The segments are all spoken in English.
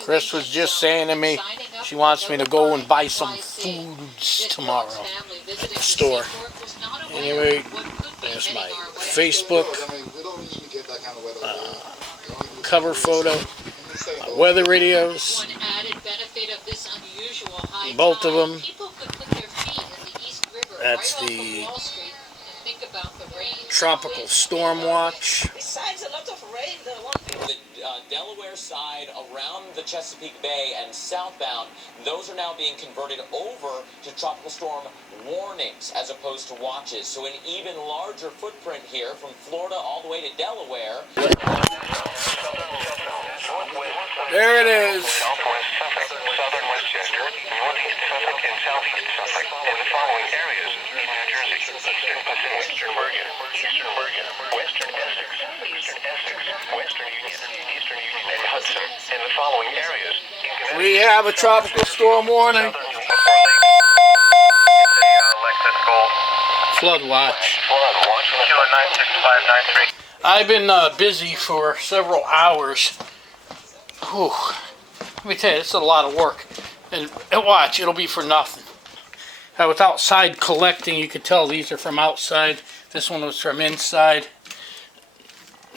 Chris was just saying to me she wants me to go and buy some foods tomorrow at the store. Anyway, there's my Facebook cover photo, my weather radios, both of them. That's the tropical storm watch. The Delaware side around the Chesapeake Bay and southbound, those are now being converted over to tropical storm warnings as opposed to watches. So an even larger footprint here from Florida all the way to Delaware. There it is. Southwest Suffolk, southern Westchester, northeast Suffolk, and southeast Suffolk, and the following areas in New Jersey: eastern Pacific, eastern Bergen, western Essex, western Union, eastern Union, and Hudson, and the following areas in Connecticut. We have a tropical storm warning. Flood watch. I've been busy for several hours. Whew. Let me tell you, it's a lot of work. And watch, it'll be for nothing. I was outside collecting. You could tell these are from outside. This one was from inside.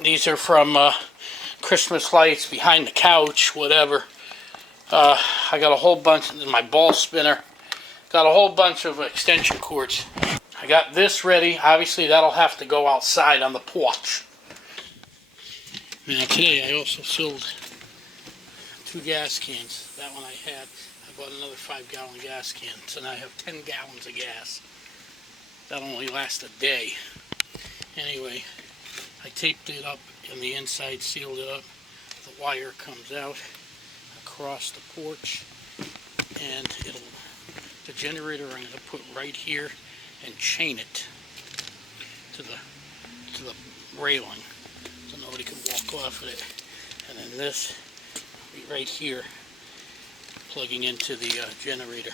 These are from Christmas lights behind the couch, whatever. I got a whole bunch of my ball spinner. Got a whole bunch of extension cords. I got this ready. Obviously, that'll have to go outside on the porch. Now, today I also filled 2 gas cans. That one I had. I bought another 5-gallon gas can. So now I have 10 gallons of gas. That'll only last a day. Anyway, I taped it up on the inside, sealed it up. The wire comes out across the porch, and the generator I'm going to put right here and chain it to the railing so nobody can walk off of it. And then this will be right here, plugging into the generator.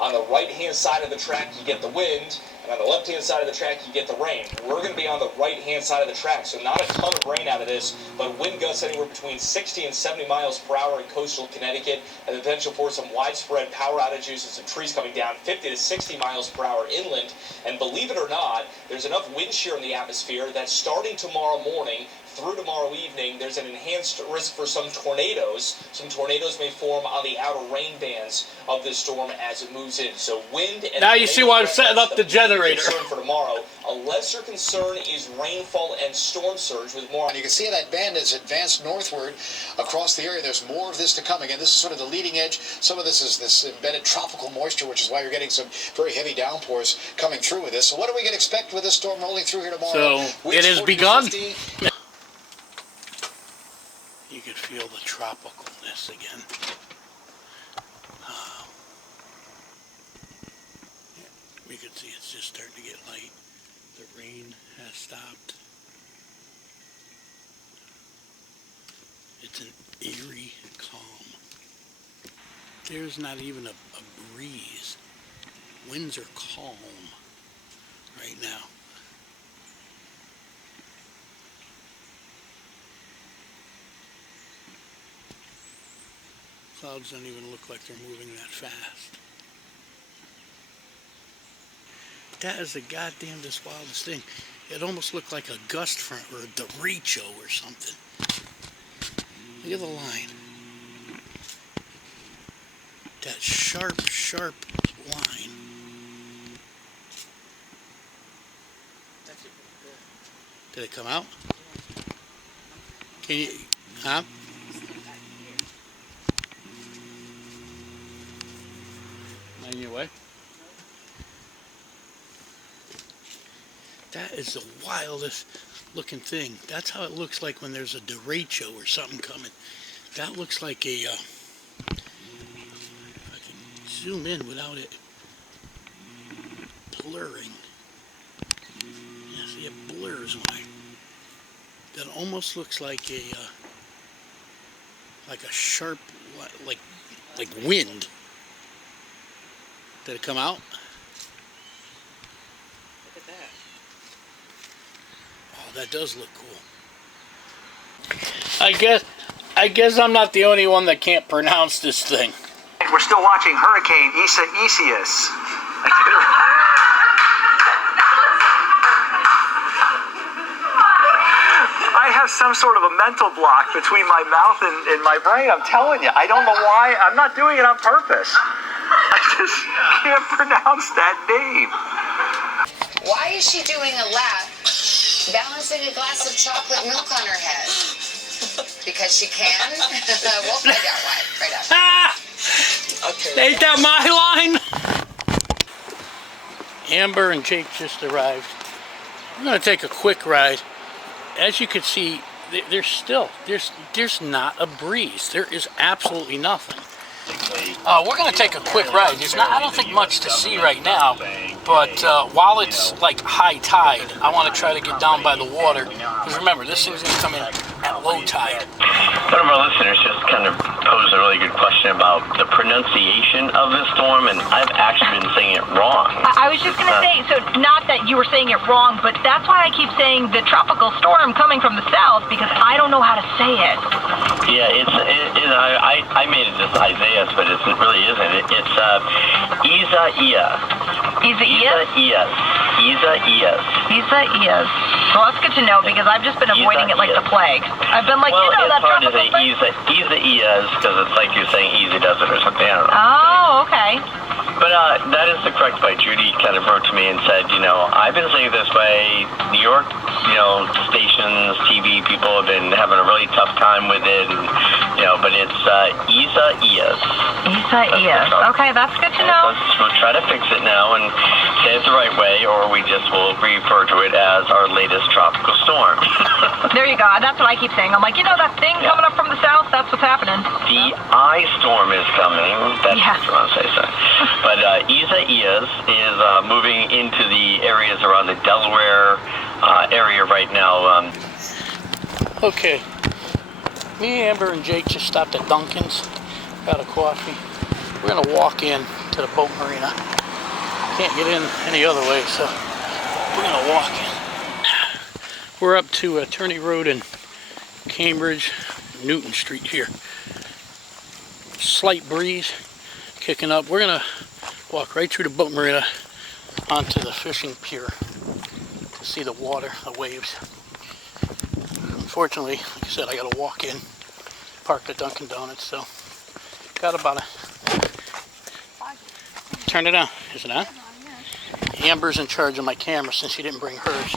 On the right-hand side of the track, you get the wind, and on the left-hand side of the track, you get the rain. We're going to be on the right-hand side of the track, so not a ton of rain out of this, but wind gusts anywhere between 60 and 70 miles per hour in coastal Connecticut, and the potential for some widespread power outages and some trees coming down 50 to 60 miles per hour inland. And believe it or not, there's enough wind shear in the atmosphere that starting tomorrow morning through tomorrow evening, there's an enhanced risk for some tornadoes. Some tornadoes may form on the outer rain bands of this storm as it moves in. So wind and now you see why I'm setting up the generator. For tomorrow, a lesser concern is rainfall and storm surge with more. And you can see that band has advanced northward across the area. There's more of this to come. Again, this is sort of the leading edge. Some of this is this embedded tropical moisture, which is why you're getting some very heavy downpours coming through with this. So what are we going to expect with this storm rolling through here tomorrow? So it has begun. You could feel the tropicalness again. We can see it's just starting to get light. The rain has stopped. It's an eerie calm. There's not even a breeze. Winds are calm right now. Clouds don't even look like they're moving that fast. That is the goddamnedest, wildest thing. It almost looked like a gust front or a derecho or something. Look at the line. That sharp, sharp line. Did it come out? Can you, huh? On your way? That is the wildest looking thing. That's how it looks like when there's a derecho or something coming. That looks like a, I can zoom in without it blurring. Yeah, see, it blurs when that almost looks like a sharp, like wind. Did it come out? Look at that. Oh, that does look cool. I guess I guess I'm not the only one that can't pronounce this thing. We're still watching Hurricane Isaias. I have some sort of a mental block between my mouth and my brain. I'm telling you, I don't know why. I'm not doing it on purpose. I just can't pronounce that name. Why is she doing a lap balancing a glass of chocolate milk on her head? Because she can? We'll find out why. Right out. Ah! Okay. Ain't that my line? Amber and Jake just arrived. We're going to take a quick ride. As you can see, there's not a breeze. There is absolutely nothing. We're going to take a quick ride. I don't think much to see right now, but while it's like high tide, I want to try to get down by the water. Because remember, this thing's going to come in at low tide. One of our listeners just kind of posed a really good question about the pronunciation of this storm, and I've actually been saying it wrong. I was just going to say, so not that you were saying it wrong, but that's why I keep saying the tropical storm coming from the south, because I don't know how to say it. Yeah, I made it just Isaias, but it really isn't. It's Isaias. Isaias? Isaias. Well, that's good to know, because I've just been avoiding it like the plague. I've been like, well, you know, that hard to tropical say thing? Isaias, because it's like you're saying easy does it or something. I don't know. Oh, okay. But that is the correct way. Judy kind of wrote to me and said, I've been saying it this way. New York, stations, TV people have been having a really tough time with it, and, but it's Isaias. Isaias. Okay, that's good to know. We'll try to fix it now and say it the right way, or we just will refer to it as our latest tropical storm. There you go. That's what I keep saying. I'm like, that thing coming up from the south, that's what's happening. The ice storm is coming. That's what you want to say, so. But Isaias is moving into the areas around the Delaware area right now. Okay. Me, Amber, and Jake just stopped at Dunkin's. Got a coffee. We're going to walk in to the boat marina. Can't get in any other way, so we're going to walk in. We're up to Attorney Road in Cambridge, Newton Street here. Slight breeze kicking up. We're going to walk right through the boat marina onto the fishing pier to see the water, the waves. Unfortunately, like I said, I got to walk in, park at Dunkin' Donuts, so got about a... Turn it on. Is it on? Amber's in charge of my camera since she didn't bring hers.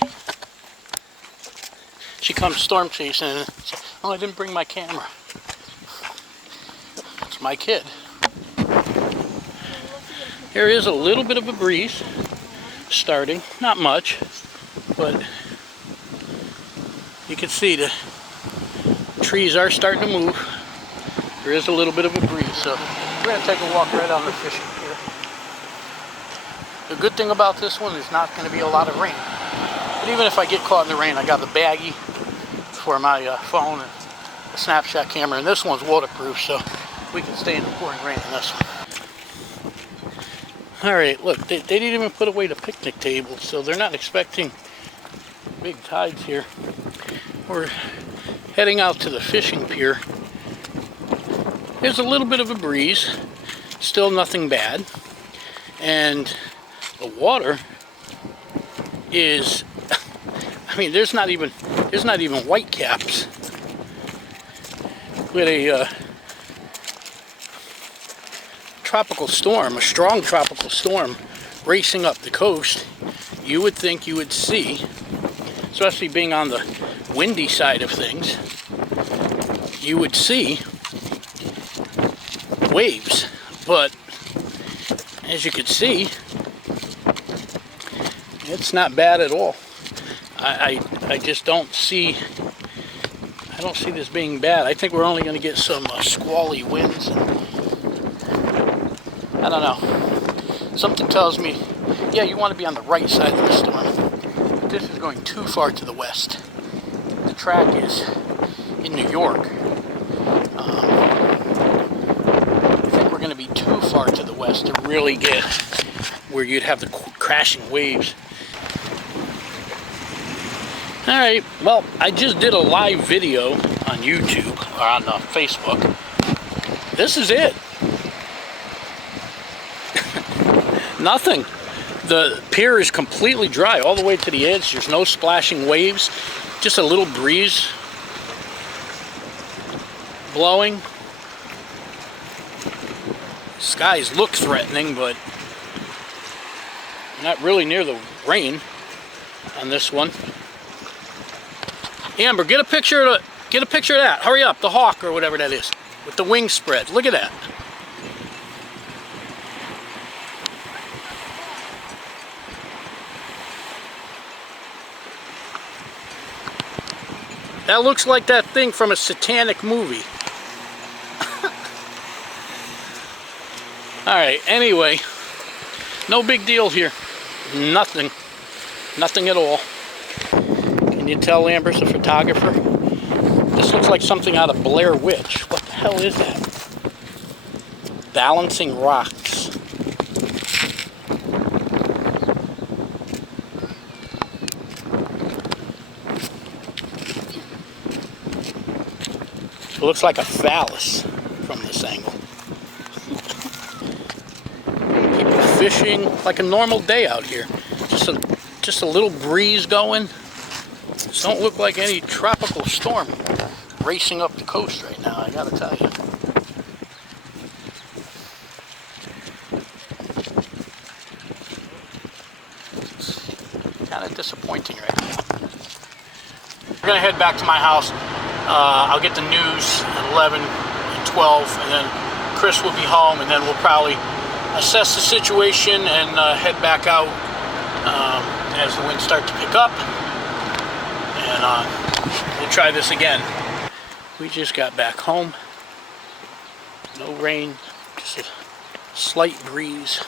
She comes storm chasing and says, oh, I didn't bring my camera. It's my kid. There is a little bit of a breeze starting, not much, but you can see the trees are starting to move. There is a little bit of a breeze, so we're going to take a walk right on the fishing pier. The good thing about this one is not going to be a lot of rain. But even if I get caught in the rain, I got the baggie for my phone and a snapshot camera, and this one's waterproof, so we can stay in the pouring rain on this one. Alright, look, they didn't even put away the picnic table, so they're not expecting big tides here. We're heading out to the fishing pier. There's a little bit of a breeze, still nothing bad, and the water is, I mean, there's not even white caps. With a tropical storm, a strong tropical storm racing up the coast, you would think you would see, especially being on the windy side of things, you would see waves, but as you can see, it's not bad at all. I just don't see this being bad. I think we're only going to get some squally winds. And, I don't know. Something tells me, yeah, you want to be on the right side of the storm. But this is going too far to the west. The track is in New York. I think we're going to be too far to the west to really get where you'd have the crashing waves. Alright, well, I just did a live video on on YouTube or on Facebook. This is it. Nothing. The pier is completely dry all the way to the edge. There's no splashing waves, just a little breeze blowing. Skies look threatening, but not really near the rain on this one. Amber, get a picture of that. Hurry up, the hawk or whatever that is, with the wings spread. Look at that. That looks like that thing from a satanic movie. Alright, anyway, no big deal here. Nothing. Nothing at all. Can you tell Amber's a photographer? This looks like something out of Blair Witch. What the hell is that? Balancing rocks. It looks like a phallus from this angle. People fishing like a normal day out here. Just a little breeze going. This don't look like any tropical storm racing up the coast right now, I gotta tell you. It's kind of disappointing right now. We're gonna head back to my house. I'll get the news at 11 and 12, and then Chris will be home, and then we'll probably assess the situation and head back out as the winds start to pick up, and we'll try this again. We just got back home. No rain, just a slight breeze.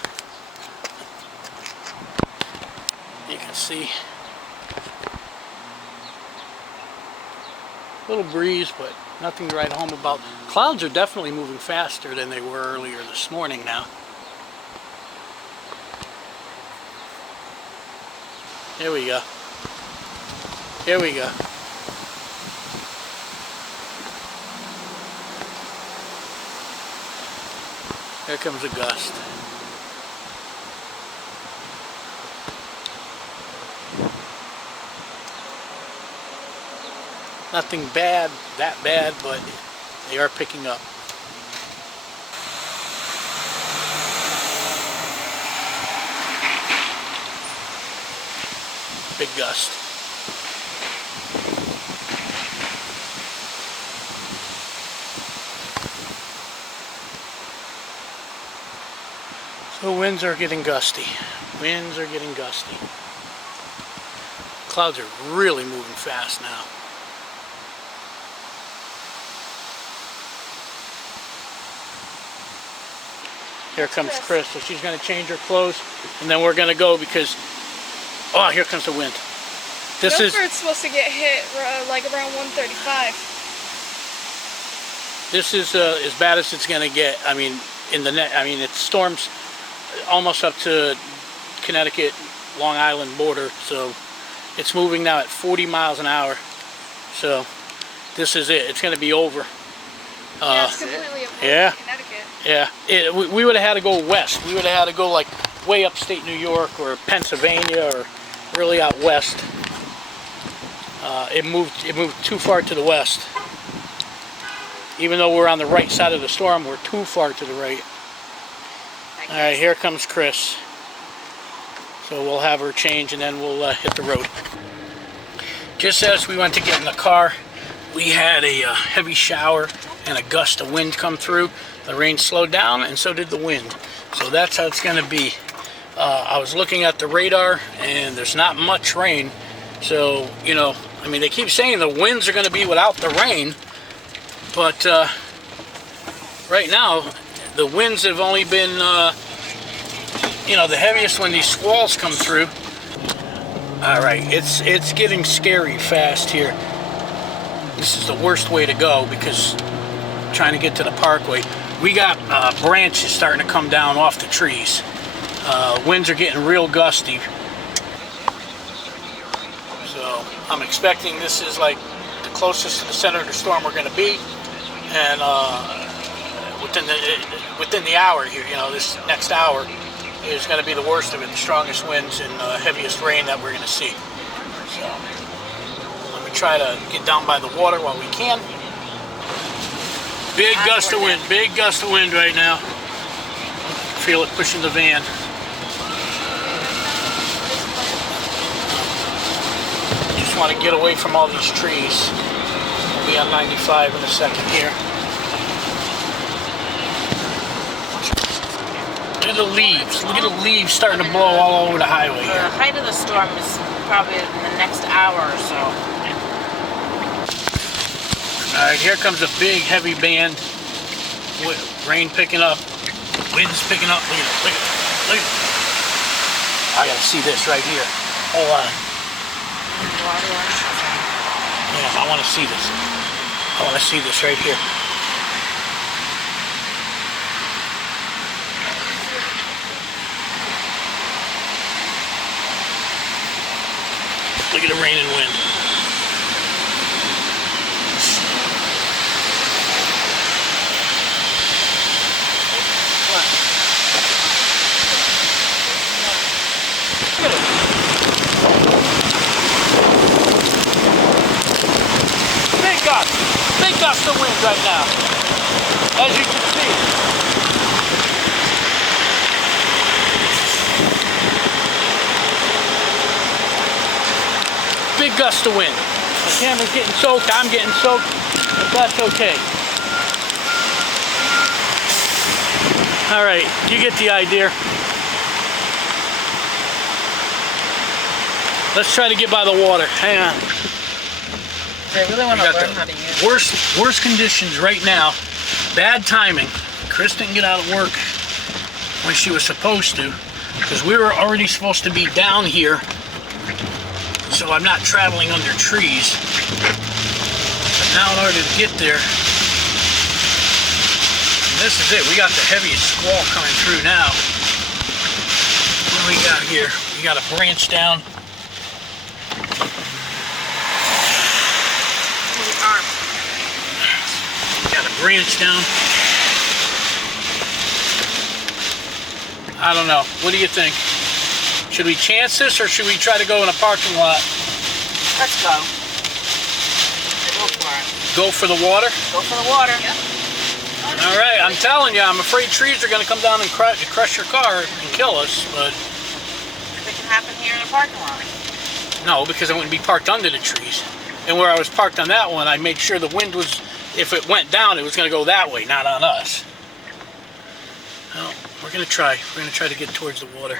You can see a little breeze, but nothing to write home about. Clouds are definitely moving faster than they were earlier this morning now. Here we go. Here we go. Here comes a gust. Nothing bad, that bad, but they are picking up. Big gust. So winds are getting gusty. Winds are getting gusty. Clouds are really moving fast now. Here comes Chris, so she's going to change her clothes, and then we're going to go because, oh, here comes the wind. This is supposed to get hit like around 1:35. This is as bad as it's going to get. I mean, it storms almost up to Connecticut, Long Island border, so it's moving now at 40 miles an hour. So this is it. It's going to be over. Yeah, it's completely opposed yeah. to Connecticut. Yeah, we would have had to go west. We would have had to go like way upstate New York or Pennsylvania or really out west. It moved too far to the west. Even though we're on the right side of the storm, we're too far to the right. All right, here comes Chris. So we'll have her change and then we'll hit the road. Just as we went to get in the car, we had a heavy shower and a gust of wind come through. The rain slowed down and so did the wind. So that's how it's going to be. I was looking at the radar and there's not much rain. So, you know, I mean, they keep saying the winds are going to be without the rain. But right now, the winds have only been, you know, the heaviest when these squalls come through. All right, it's getting scary fast here. This is the worst way to go because trying to get to the parkway. We got branches starting to come down off the trees. Winds are getting real gusty. So I'm expecting this is like the closest to the center of the storm we're going to be, and within the hour here, you know, this next hour is going to be the worst of it, the strongest winds and heaviest rain that we're going to see. So let me try to get down by the water while we can. Big gust of wind right now. Feel it pushing the van. Just want to get away from all these trees. We'll be on 95 in a second here. Look at the leaves. Look at the leaves starting to blow all over the highway here. The height of the storm is probably in the next hour or so. Alright, here comes a big heavy band. Rain picking up. Wind's picking up. Look at it. Look at it. Look at it. I gotta see this right here. Hold on. Yeah, I want to see this. I want to see this right here. Look at the rain and wind. Big gust of wind right now, as you can see. Big gust of wind. The camera's getting soaked, I'm getting soaked, but that's okay. All right, you get the idea. Let's try to get by the water. Hang on. I really want to learn how to use it. Worst conditions right now. Bad timing. Chris didn't get out of work when she was supposed to, because we were already supposed to be down here, so I'm not traveling under trees. But now in order to get there, this is it. We got the heaviest squall coming through now. What do we got here? We got a branch down. Got a branch down. I don't know. What do you think? Should we chance this or should we try to go in a parking lot? Let's go. Go for it. Go for the water? Go for the water. Yep. All right, I'm telling you, I'm afraid trees are going to come down and crush your car and kill us, but... It can happen here in a parking lot. No, because I wouldn't be parked under the trees. And where I was parked on that one, I made sure the wind was, if it went down, it was going to go that way, not on us. Well, we're going to try. We're going to try to get towards the water.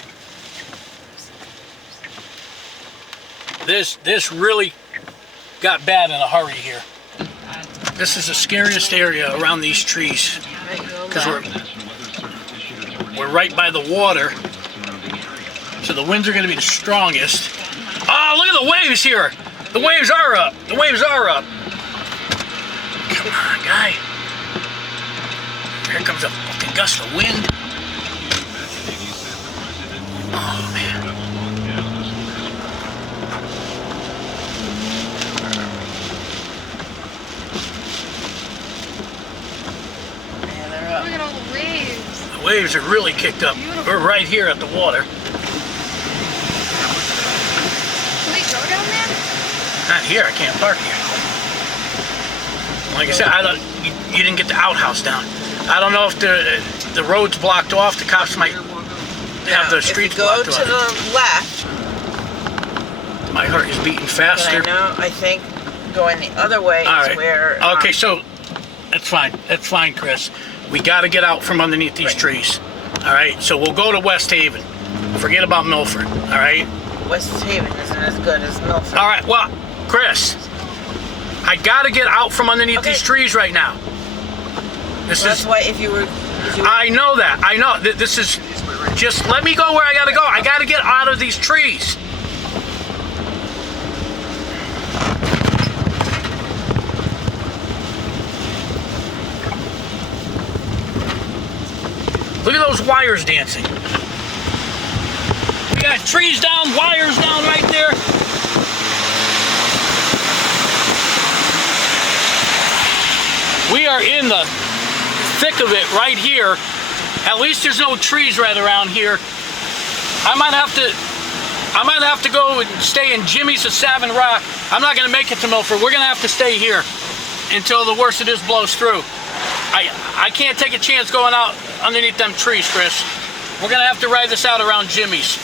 This really got bad in a hurry here. This is the scariest area around these trees because we're right by the water, so the winds are going to be the strongest. Oh, look at the waves here! The waves are up. The waves are up. Come on, guy. Here comes a fucking gust of wind. Oh man. Look at all the waves. The waves are really kicked up. We're right here at the water. Can we go down there? Not here. I can't park here. Like I said, I thought you didn't get the outhouse down. I don't know if the road's blocked off. The cops might have the streets blocked off. If you go to the left, my heart is beating faster. then I think going the other way is where... Okay, so that's fine. That's fine, Chris. We got to get out from underneath these trees. All right, so we'll go to West Haven. Forget about Milford, all right? West Haven isn't as good as Milford. All right, well, Chris, I got to get out from underneath these trees right now. That's why if you were... I know that. I know. This is... Just let me go where I got to go. I got to get out of these trees. Look at those wires dancing. We got trees down, wires down right there. We are in the thick of it right here. At least there's no trees right around here. I might have to go and stay in Jimmy's of Savin Rock. I'm not gonna make it to Milford. We're gonna have to stay here until the worst of this blows through. I can't take a chance going out underneath them trees, Chris. We're gonna have to ride this out around Jimmy's.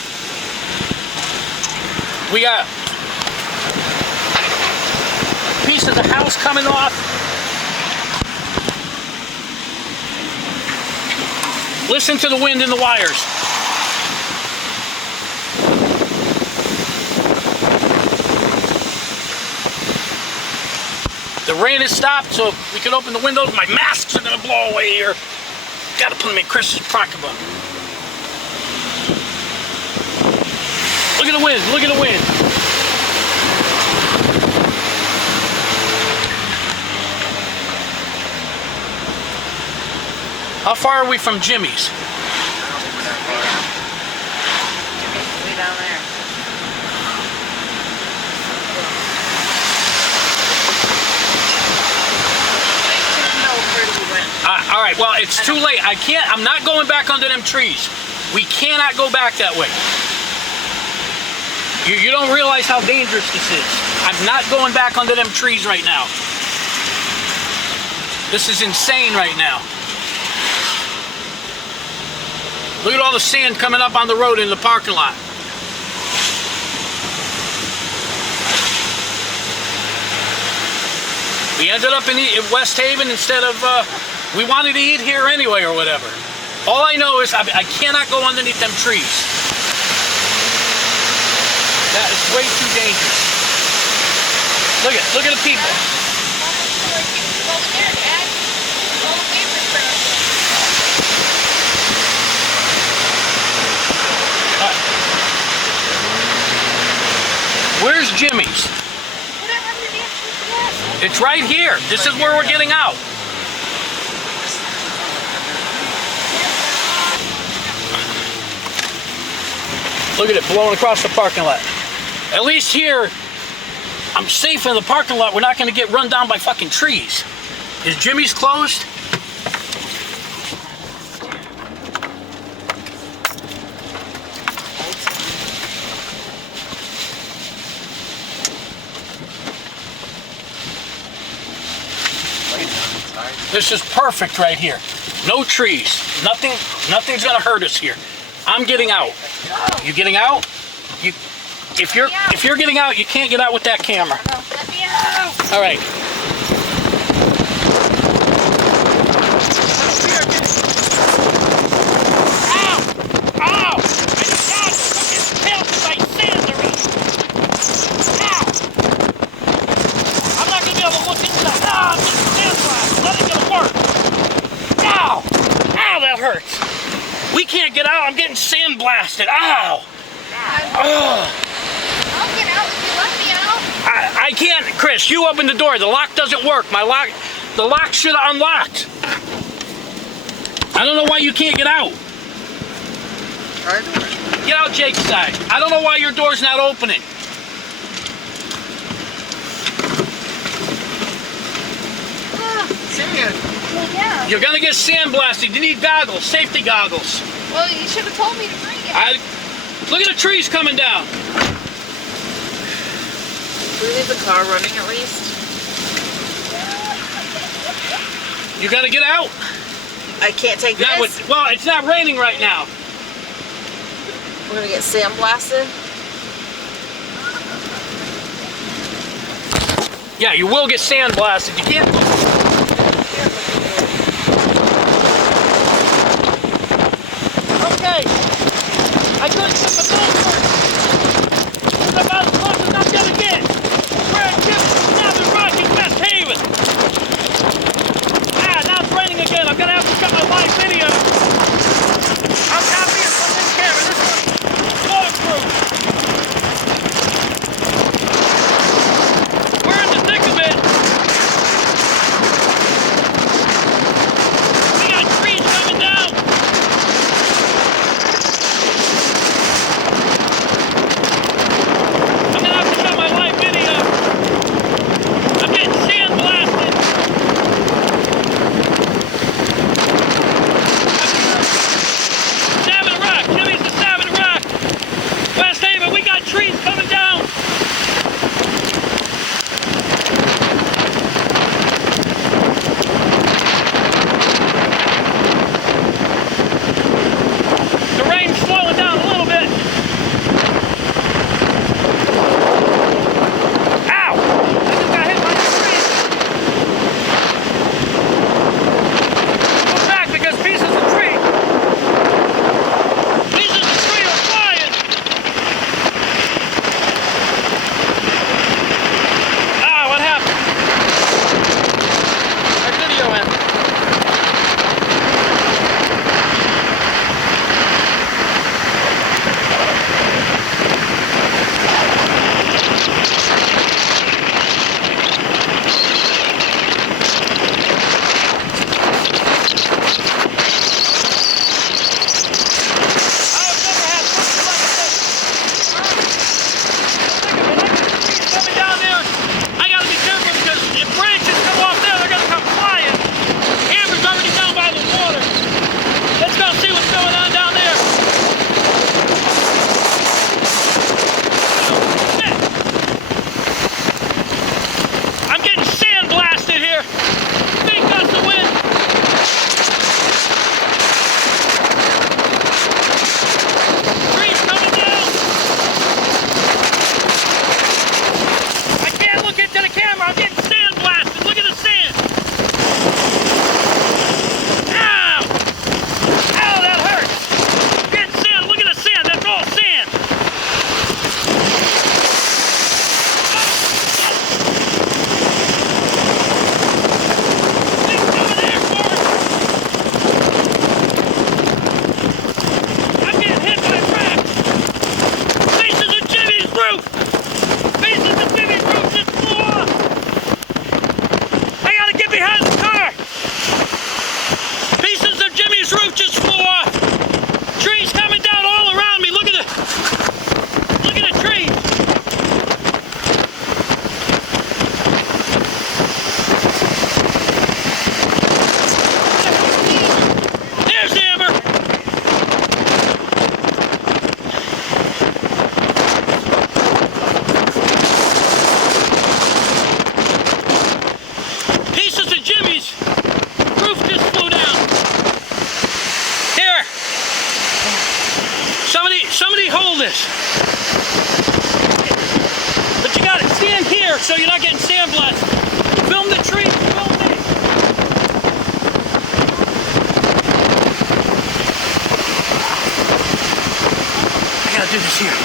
We got a piece of the house coming off. Listen to the wind in the wires. The rain has stopped, so we can open the windows. My masks are gonna blow away here. Gotta put them in Chris's pocketbook. Look at the wind, look at the wind. How far are we from Jimmy's? Way down there. All right, well, it's too late. I'm not going back under them trees. We cannot go back that way. You don't realize how dangerous this is. I'm not going back under them trees right now. This is insane right now. Look at all the sand coming up on the road in the parking lot. We ended up in West Haven instead of, we wanted to eat here anyway or whatever. All I know is I cannot go underneath them trees. That is way too dangerous. Look at the people. Where's Jimmy's? It's right here. This is where we're getting out. Look at it blowing across the parking lot. At least here, I'm safe in the parking lot. We're not going to get run down by fucking trees. Is Jimmy's closed? This is perfect right here. No trees. Nothing's gonna hurt us here. I'm getting out. You getting out? If you're getting out, you can't get out with that camera. Let me out. All right. Ow! Ow! I just got fucking pelted by sand already. Ow! I'm not gonna be able to look into that. Ah, I'm getting sand blast. That ain't gonna work. Ow! Ow, that hurts. We can't get out. I'm getting sand blasted. Ow! Ugh. I'll get out if you let me out. I can't, Chris. You open the door. The lock doesn't work. The lock should have unlocked. I don't know why you can't get out. Get out Jake's side. I don't know why your door's not opening. Yeah. You're gonna get sandblasted. You need goggles, safety goggles. Well, you should have told me to bring it. Look at the trees coming down. Can we leave the car running at least? You gotta get out. I can't take this. Well, it's not raining right now. We're gonna get sandblasted. Yeah, you will get sandblasted. You can't. Okay. I couldn't get the door. It's about as close as I'm gonna get. We're at Savin Rock in West Haven. Now it's raining again. I'm gonna have to cut my live video. I'm happy to put this camera. This one's waterproof. We're in the thick of it. We got trees coming down. somebody hold this. But you gotta stand here so you're not getting sandblasted. Film the tree, film me. I gotta do this here.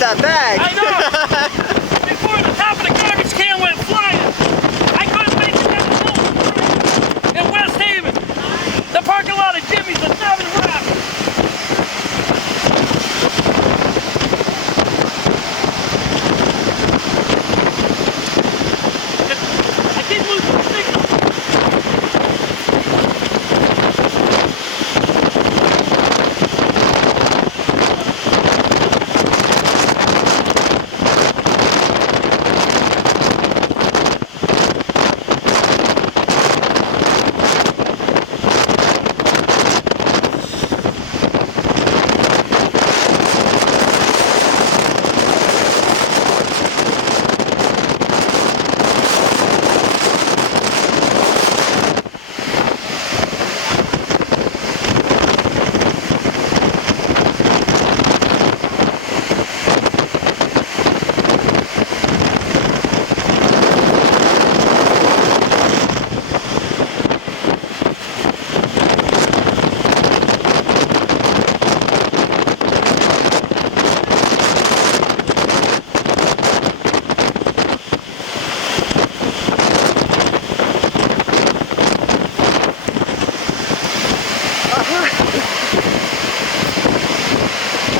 That bag. I know! Before the top of the garbage can went flying, I couldn't make it down the hill in West Haven. The parking lot of Jimmy's at 7 Rock. I keep losing the signal.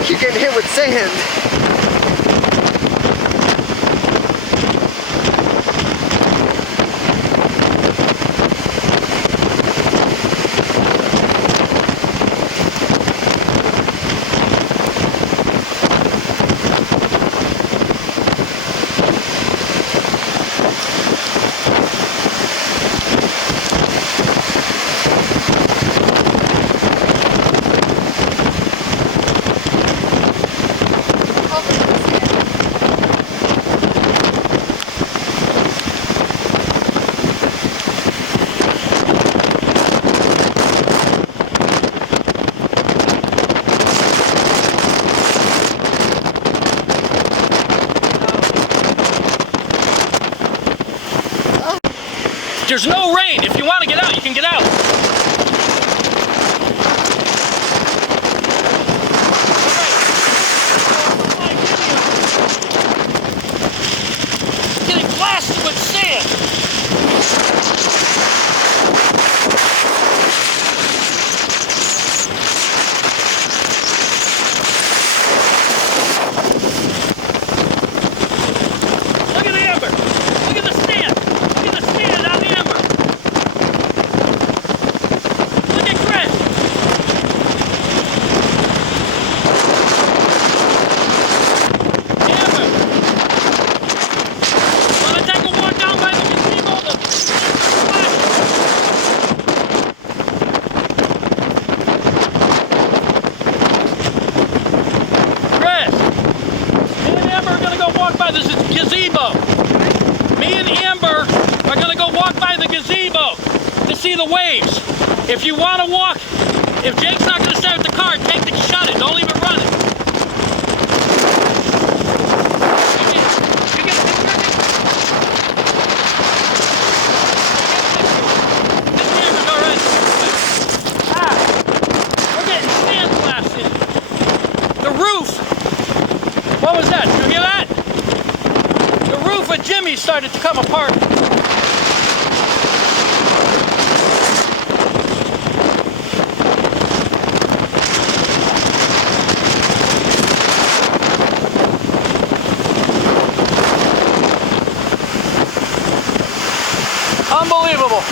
Keep getting hit with sand. There's no rain. If you want to get out, you can get out. Getting blasted with sand. Look at the amber. Look at the sand. Look at the sand on the amber. Look at Chris. Amber. Want to take a walk down by the gazebo? Chris, me and Amber are going to go walk by this gazebo. Me and Amber are going to go walk by the gazebo to see the waves. If you want to walk, if Jake's not going to start the car, take the shut it. Don't leave it running. You get a picture? started to come apart. Unbelievable.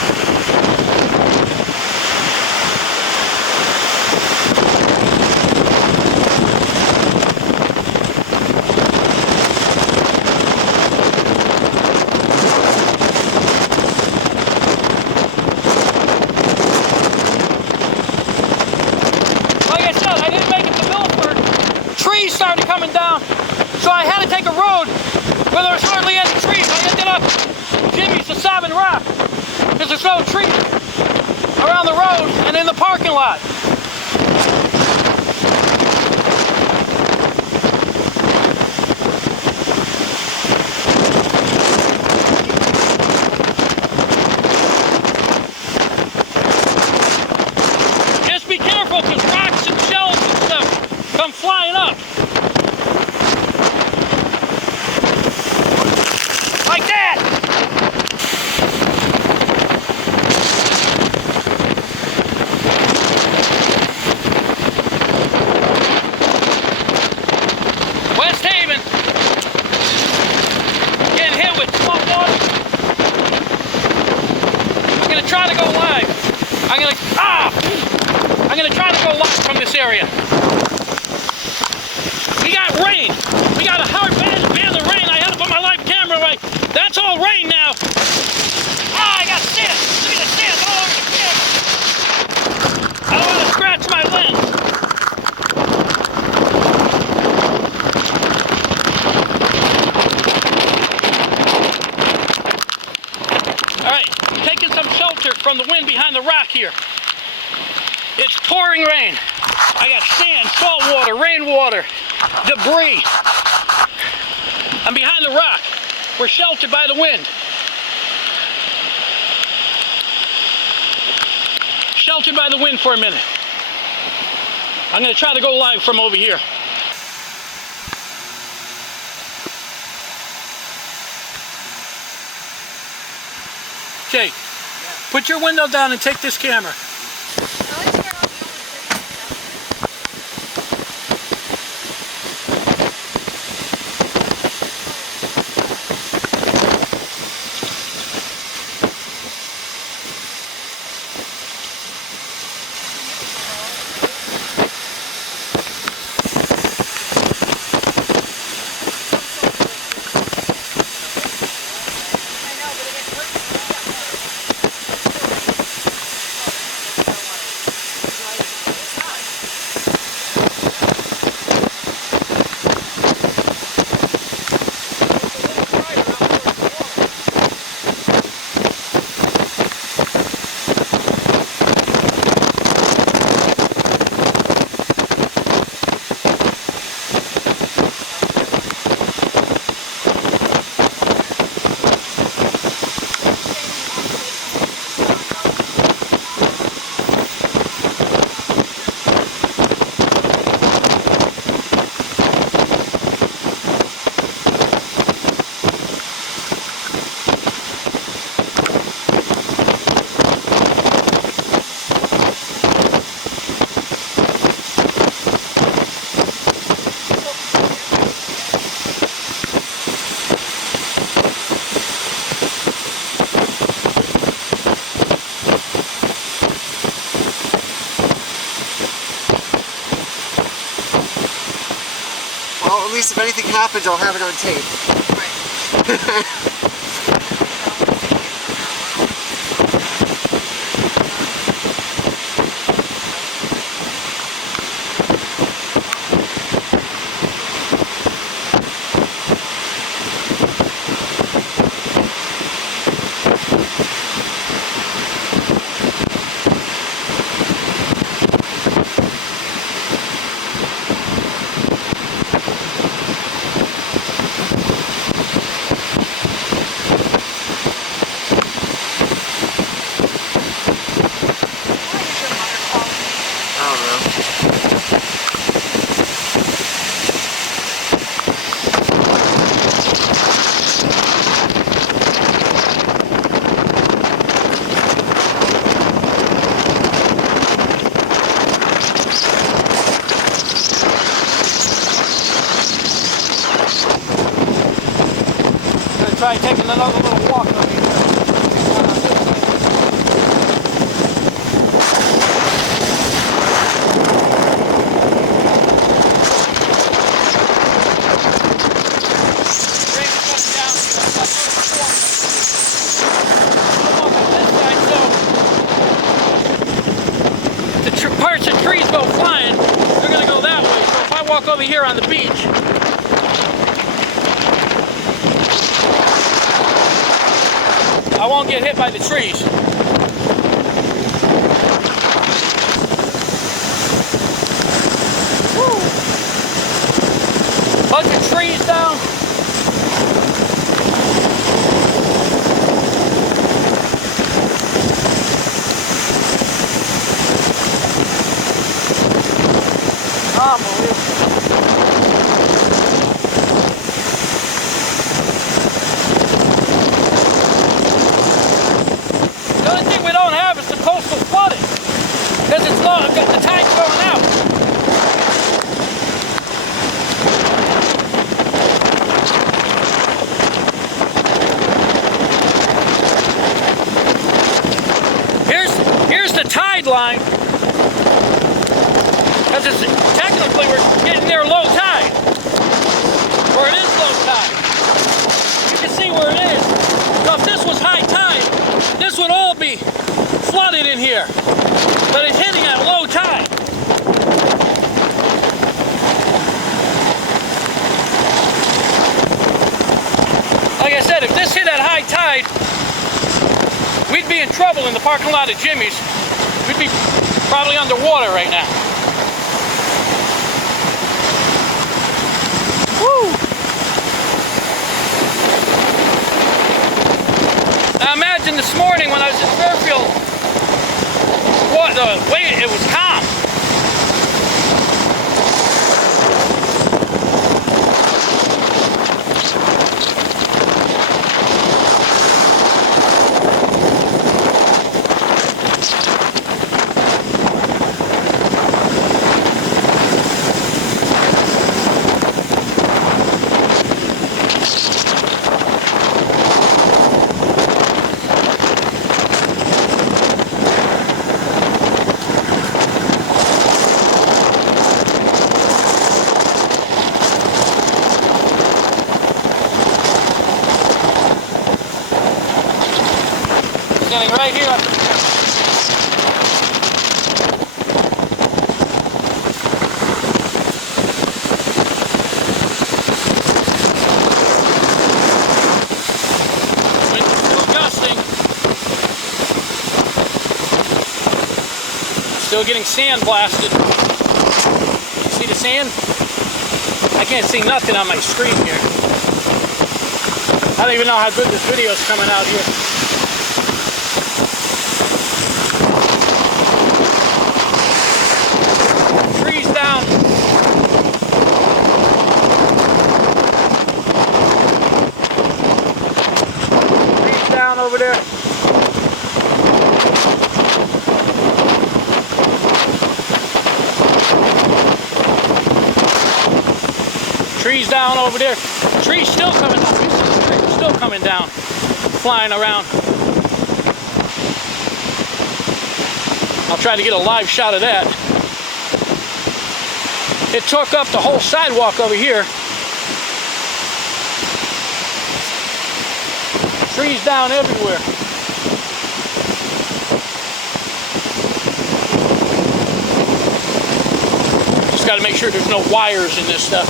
Like I said, I didn't make it to Milford. Trees started coming down, so I had to take a road where there was hardly any trees. I ended up Jimmy's the Savin Rock, because there's no trees around the road and in the parking lot. Just be careful, because rocks and shells and stuff come flying up. Like that! West Haven, getting hit with swamp water. I'm gonna try to go live. I'm gonna try to go live from this area. We got rain. We got a hard band of rain. I had to put my live camera away. That's all rain now. I got sand. Look at the sand all over the camera. I don't want to scratch my lens. All right, taking some shelter from the wind behind the rock here. It's pouring rain. I got sand, salt water, rainwater, debris. I'm behind the rock. We're sheltered by the wind. Sheltered by the wind for a minute. I'm going to try to go live from over here. Okay, put your window down and take this camera. Well, at least if anything happens, I'll have it on tape. Parts of trees go flying, they're going to go that way. So if I walk over here on the beach, I won't get hit by the trees. Woo. Bunch of trees down. Unbelievable. The only thing we don't have is the coastal flooding, because it's low, the tide's going out. Here's the tide line. Because technically we're getting near low tide. Or it is low tide. You can see where it is. So if this was high tide, this would all be flooded in here. But it's hitting at low tide. Like I said, if this hit at high tide, we'd be in trouble in the parking lot of Jimmy's. We'd be probably underwater right now. Woo! Now imagine this morning when I was in Fairfield, the way it was calm. Standing right here at the pier. Wind still gusting. Still getting sand blasted. See the sand? I can't see nothing on my screen here. I don't even know how good this video is coming out here. Down. Trees down over there. Trees down over there. Trees still coming down. Trees still coming down. Flying around. I'll try to get a live shot of that. It took up the whole sidewalk over here. Trees down everywhere. Just got to make sure there's no wires in this stuff.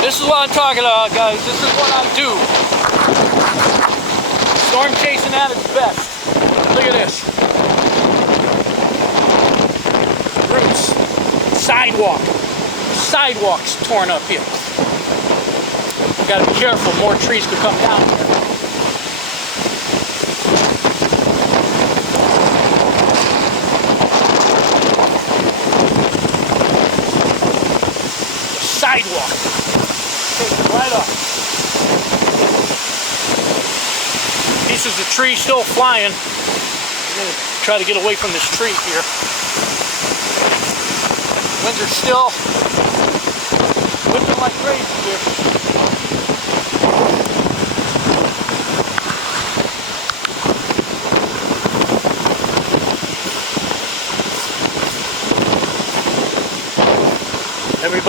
This is what I'm talking about, guys. This is what I do. Storm chasing at its best. Look at this. Roots, sidewalks torn up here. Got to be careful, more trees could come down here. Sidewalk, take it right up. Pieces of tree still flying. I'm gonna try to get away from this tree here. Winds are still whipping like crazy here.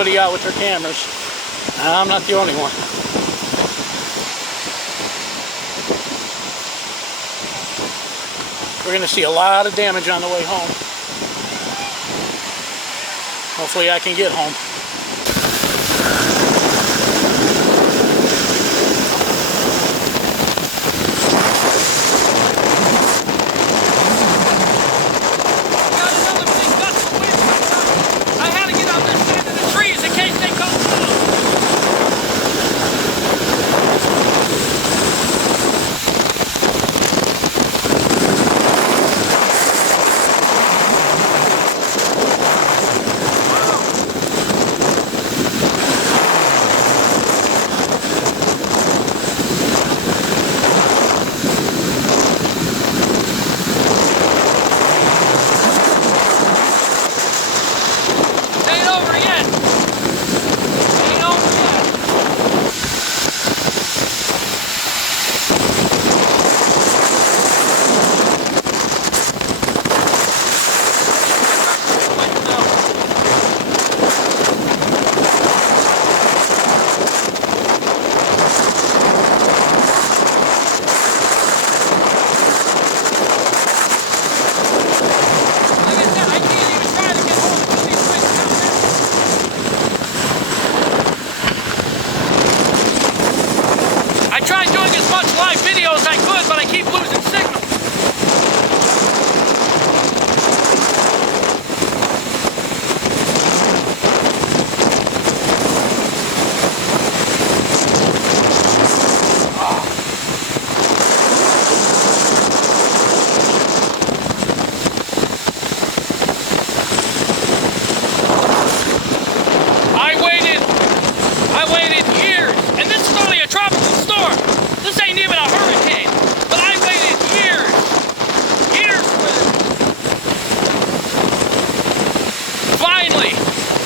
everybody out with their cameras. I'm not the only one. We're going to see a lot of damage on the way home. Hopefully I can get home. Got another big gust of wind coming up. I had to get on this side of the trees in case they come down.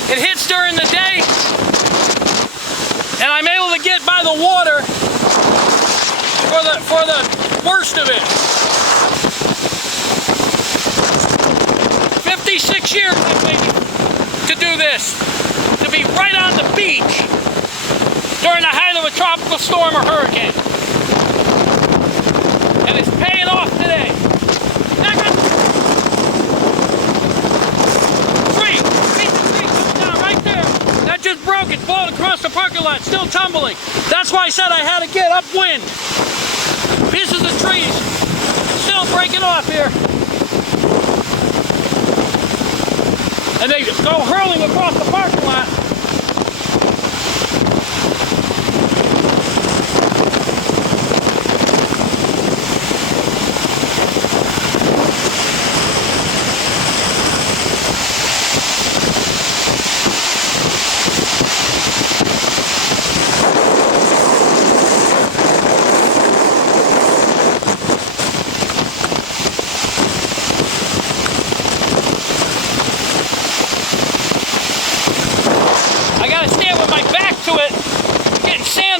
It hits during the day, and I'm able to get by the water for the worst of it. 56 years I've waited to do this, to be right on the beach during the height of a tropical storm or hurricane. And it's paying off today. That just broke, it's blowing across the parking lot, still tumbling. That's why I said I had to get upwind. Pieces of trees still breaking off here. And they go hurling across the parking lot.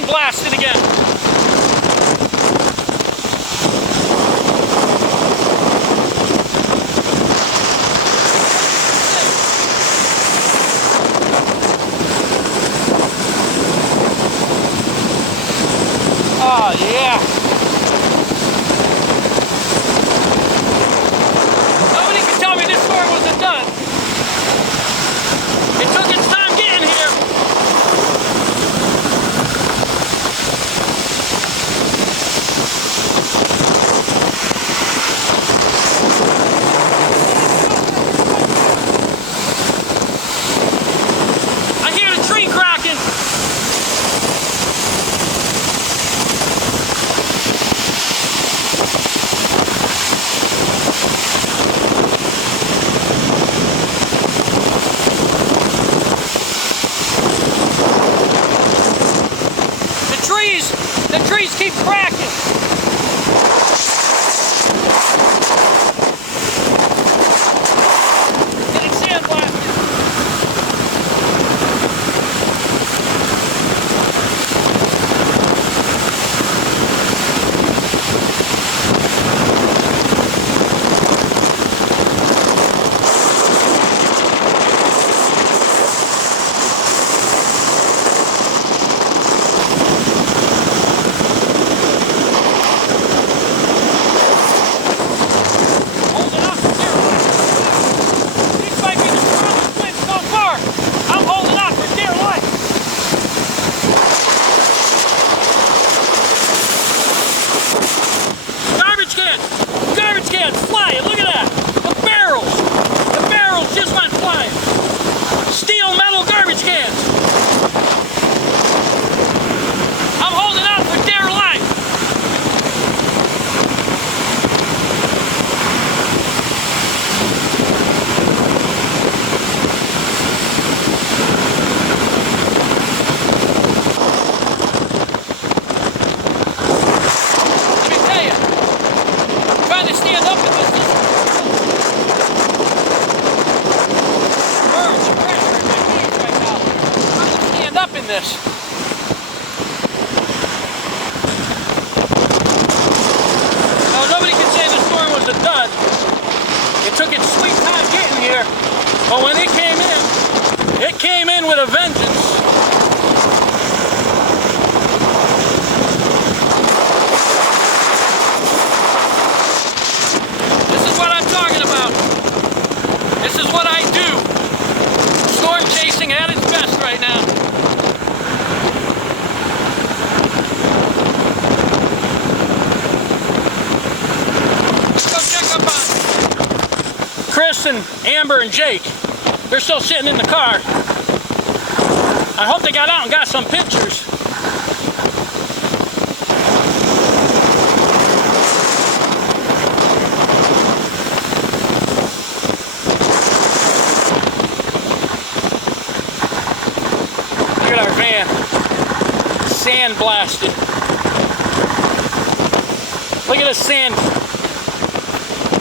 Blasted again. Oh yeah. Nobody can tell me this story wasn't done. It took its time getting here. The trees keep cracking. Getting sandblasted. But when it came in with a vengeance. This is what I'm talking about. This is what I do. Storm chasing at its best right now. Let's go check up on Chris and Amber and Jake. They're still sitting in the car. I hope they got out and got some pictures. Look at our van. Sand blasted. Look at the sand.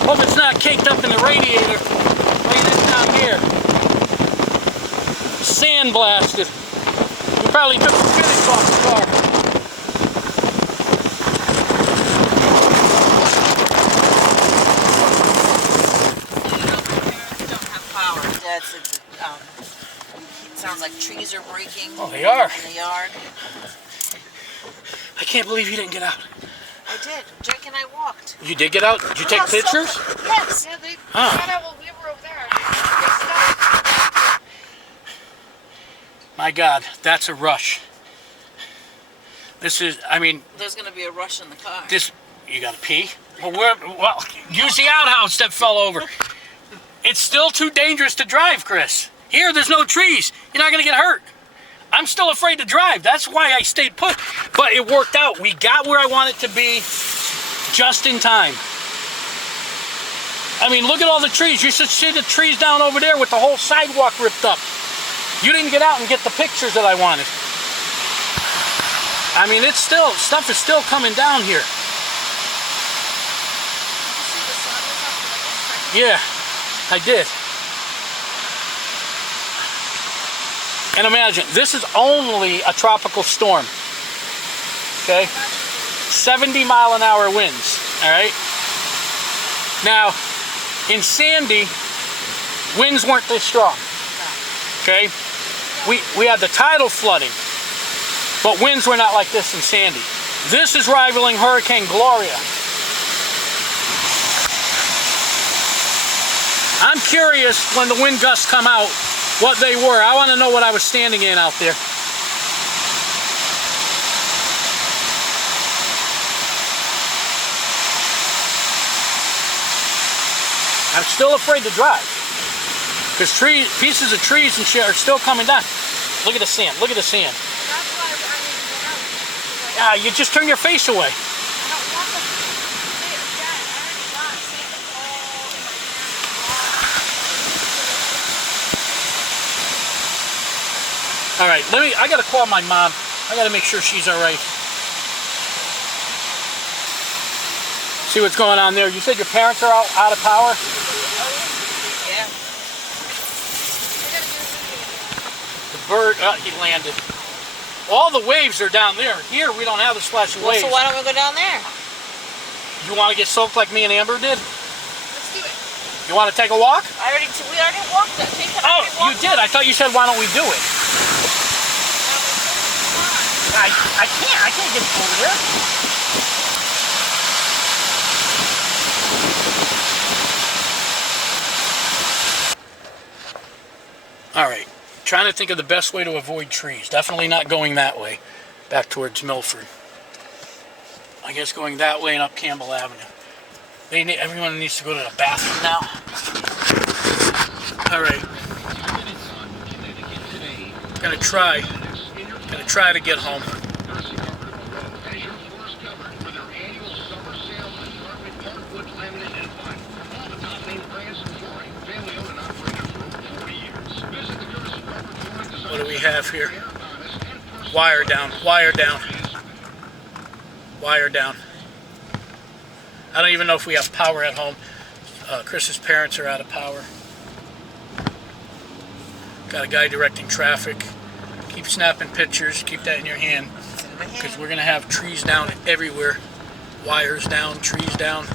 Hope it's not caked up in the radiator. Look at this down here. Sand blasted. We probably took the finish off the car. Don't have power. It sounds like trees are breaking. Oh, they are. In the yard. I can't believe you didn't get out. I did. Jake and I walked. You did get out? Did you take pictures? Yes. Yeah, they Huh. got out while we were over there. They stopped. My God, that's a rush. This is, I mean, There's going to be a rush in the car. this, you gotta pee? Well, use the outhouse that fell over. It's still too dangerous to drive, Chris. Here, there's no trees. You're not gonna get hurt. I'm still afraid to drive. That's why I stayed put. But it worked out. We got where I wanted to be just in time. I mean, look at all the trees. You should see the trees down over there with the whole sidewalk ripped up. You didn't get out and get the pictures that I wanted. I mean, it's still, stuff is still coming down here. Yeah, I did. And imagine, this is only a tropical storm. Okay? 70-mile-an-hour winds. All right? Now, in Sandy, winds weren't this strong. Okay? We had the tidal flooding, but winds were not like this in Sandy. This is rivaling Hurricane Gloria. I'm curious when the wind gusts come out what they were. I want to know what I was standing in out there. I'm still afraid to drive because pieces of trees and shit are still coming down. Look at the sand. Look at the sand. That's why I mean, went out. Yeah, you just turn your face away. I don't want them to see it again. I already got sand all in my All right, I gotta call my mom. I gotta make sure she's all right. See what's going on there. You said your parents are out of power? Yeah. The bird, he landed. All the waves are down there. Here, we don't have the splashy waves. So why don't we go down there? You want to get soaked like me and Amber did? Let's do it. You want to take a walk? We already walked that. Oh, you did. I thought you said, why don't we do it? I can't get over there. All right, trying to think of the best way to avoid trees. Definitely not going that way, back towards Milford. I guess going that way and up Campbell Avenue. Everyone needs to go to the bathroom now. All right. Gonna try to get home. What do we have here? Wire down, wire down, wire down. I don't even know if we have power at home. Chris's parents are out of power. Got a guy directing traffic. Keep snapping pictures. Keep that in your hand. Because we're going to have trees down everywhere. Wires down, trees down.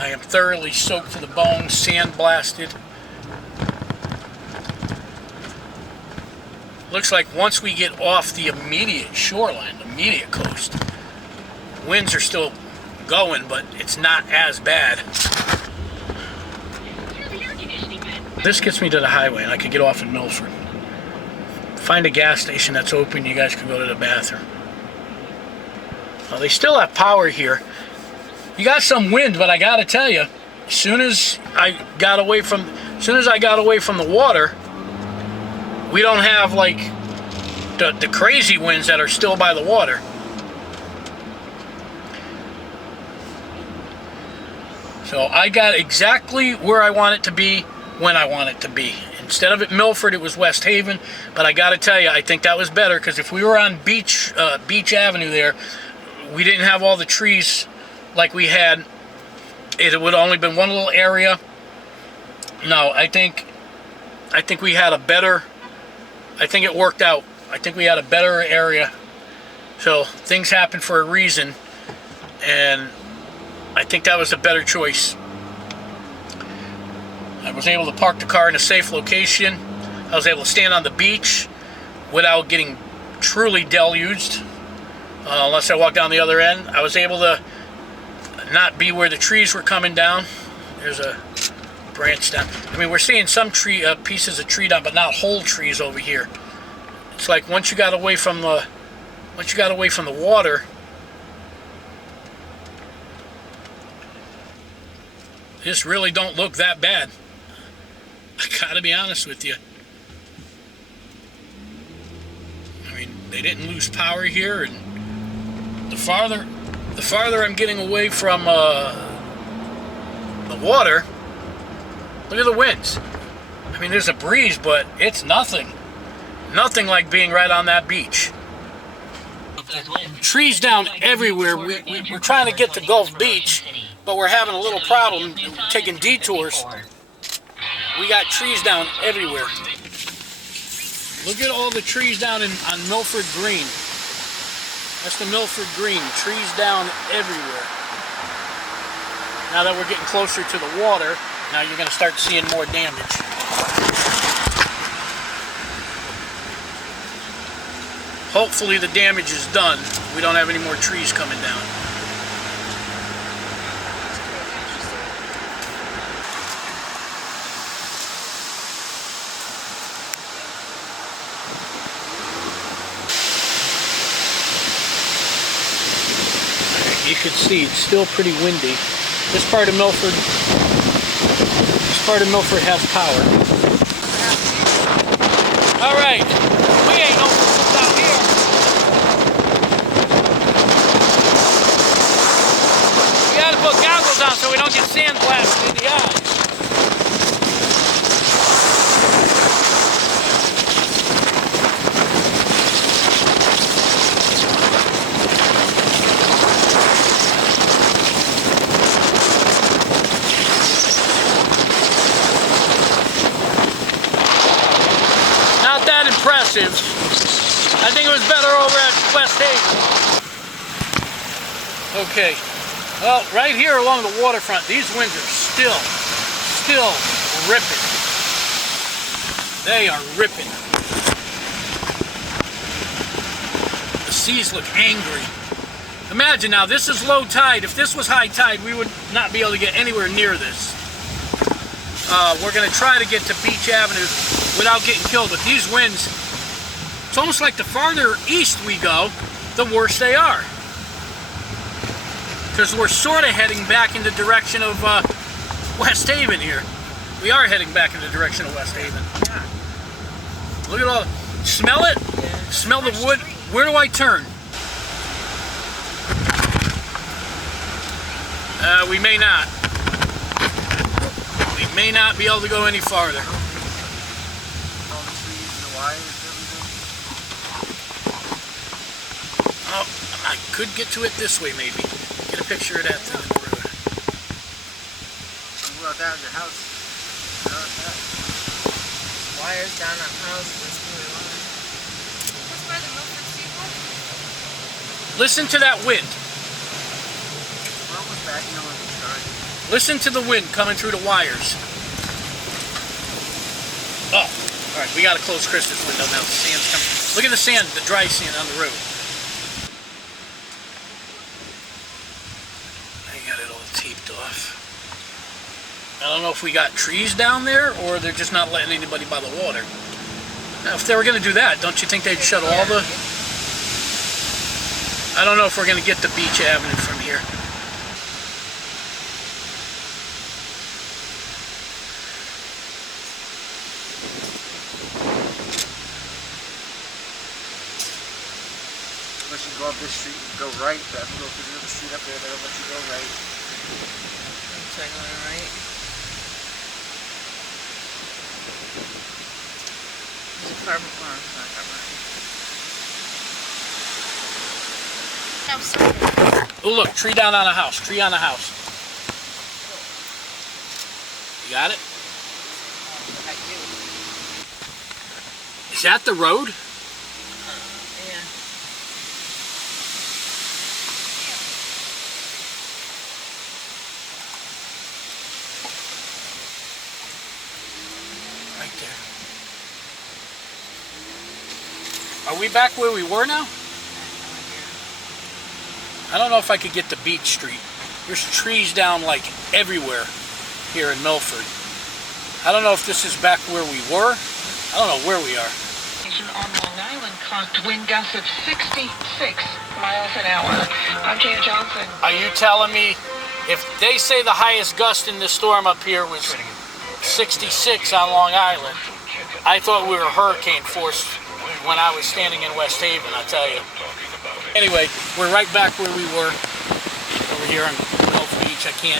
I am thoroughly soaked to the bone, sandblasted. Looks like once we get off the immediate shoreline, the immediate coast, winds are still going, but it's not as bad. This gets me to the highway, and I could get off in Milford. Find a gas station that's open, you guys can go to the bathroom. Well, they still have power here. You got some wind, but I gotta tell you, as soon as I got away from the water, we don't have like the crazy winds that are still by the water. So I got exactly where I want it to be when I want it to be. Instead of at Milford, it was West Haven, but I gotta tell you, I think that was better, because if we were on Beach Avenue there, we didn't have all the trees like we had. It would have only been one little area. No, I think we had a better, I think it worked out. I think we had a better area. So things happen for a reason, and I think that was a better choice. I was able to park the car in a safe location. I was able to stand on the beach without getting truly deluged, unless I walked down the other end. I was able to not be where the trees were coming down. There's a branch down. I mean, we're seeing some tree pieces of tree down, but not whole trees over here. It's like once you got away from the water, this really don't look that bad. I gotta be honest with you. I mean, they didn't lose power here, and the farther I'm getting away from the water, look at the winds. I mean, there's a breeze, but it's nothing. Nothing like being right on that beach. Trees down everywhere. We're trying to get to Gulf Beach, but we're having a little problem taking detours. We got trees down everywhere. Look at all the trees down on Milford Green. That's the Milford Green. Trees down everywhere. Now that we're getting closer to the water, now you're going to start seeing more damage. Hopefully the damage is done. We don't have any more trees coming down. You can see it's still pretty windy. This part of Milford has power. All right, we ain't no fools out here. We gotta put goggles on so we don't get sandblasted in the eyes. Impressive. I think it was better over at West Haven. Okay, well, right here along the waterfront, these winds are still ripping. They are ripping. The seas look angry. Imagine now, this is low tide. If this was high tide, we would not be able to get anywhere near this. We're going to try to get to Beach Avenue without getting killed. But these winds, it's almost like the farther east we go, the worse they are. Because we're sort of heading back in the direction of West Haven here. We are heading back in the direction of West Haven. Yeah. Look at all, smell it? Yeah. Smell the wood. Where do I turn? We may not. We may not be able to go any farther. Oh, I could get to it this way, maybe. Get a picture of that thing in the road. Well, down your house. Wires down that house. What's by the Milford Seaport? Listen to that wind. We're almost back, you know, when we started. Listen to the wind coming through the wires. Oh, all right, we got to close Chris's window now. The sand's coming. Look at the sand, the dry sand on the road. I got it all taped off. I don't know if we got trees down there or they're just not letting anybody by the water. Now, if they were going to do that, don't you think they'd shut all the... I don't know if we're going to get to Beach Avenue from here. Unless you go up this street and go right, you have to go through the other street up there, they'll let you go right. Try going right. There's a carbon farm, it's not carbon. Oh, look, tree down on a house. Tree on a house. You got it? Is that the road? Yeah. Right there. Are we back where we were now? I don't know if I could get to Beach Street. There's trees down like everywhere here in Milford. I don't know if this is back where we were. I don't know where we are. On Long Island clocked wind gusts of 66 miles an hour. I'm Jan Johnson. Are you telling me if they say the highest gust in this storm up here was 66 on Long Island, I thought we were hurricane force when I was standing in West Haven, I tell you. Anyway, we're right back where we were over here on Milford Beach. I can't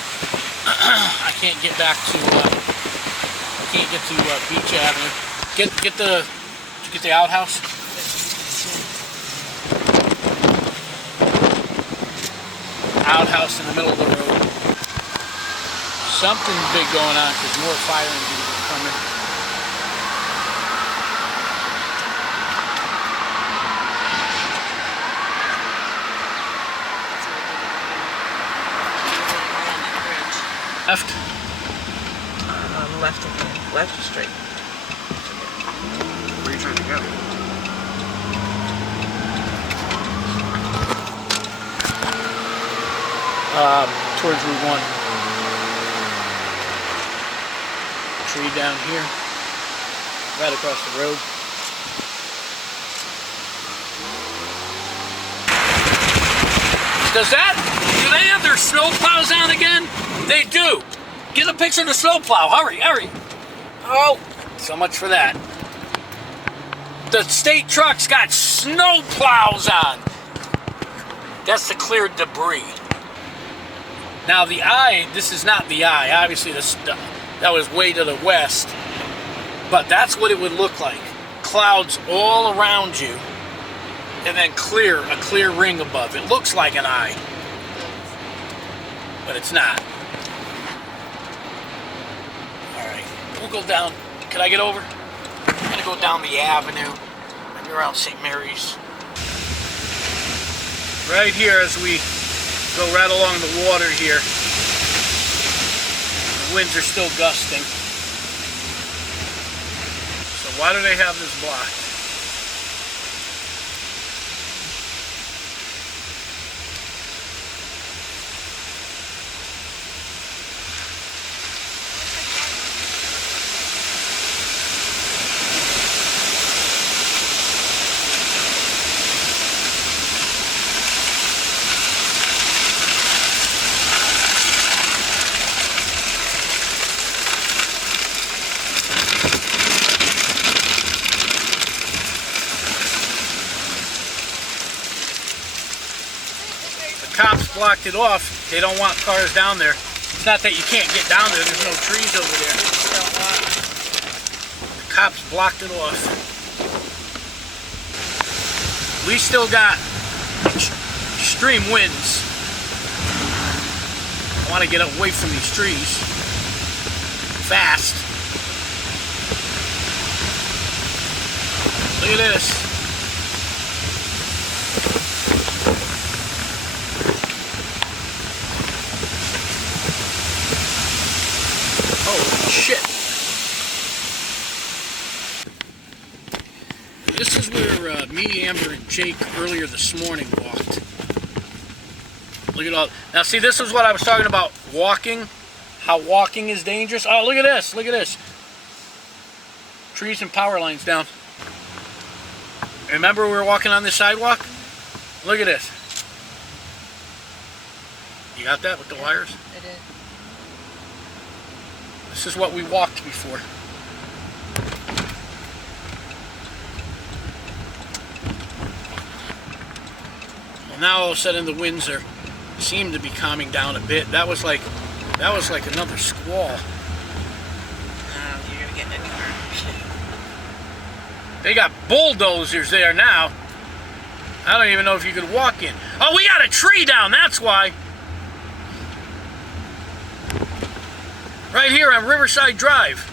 get back to Beach Avenue. Get the outhouse. Outhouse in the middle of the road. Something big going on because more fire engines are coming. Left. Left again. Left or straight? Where are you trying to go? Towards Route 1. Tree down here. Right across the road. Do they have their snow plows on again? They do. Get a picture of the snow plow. Hurry, hurry. Oh, so much for that. The state trucks got snow plows on. That's to clear debris. Now the eye, this is not the eye. Obviously that was way to the west. But that's what it would look like. Clouds all around you. And then a clear ring above. It looks like an eye. But it's not. Alright, we'll go down. Can I get over? I'm gonna go down the avenue. Maybe around St. Mary's. Right here as we go right along the water here. The winds are still gusting. So why do they have this blocked? Cops blocked it off. They don't want cars down there. It's not that you can't get down there. There's no trees over there. The cops blocked it off. We still got extreme winds. I want to get away from these trees fast. Look at this. Amber and Jake earlier this morning walked. Look at all. Now see, this is what I was talking about, walking. How walking is dangerous. Oh, look at this. Look at this. Trees and power lines down. Remember we were walking on the sidewalk? Look at this. You got that with the wires? I did. This is what we walked before. Well, now all of a sudden the winds seem to be calming down a bit. That was like another squall. You're gonna get anywhere. They got bulldozers there now. I don't even know if you could walk in. Oh, we got a tree down, that's why. Right here on Riverside Drive.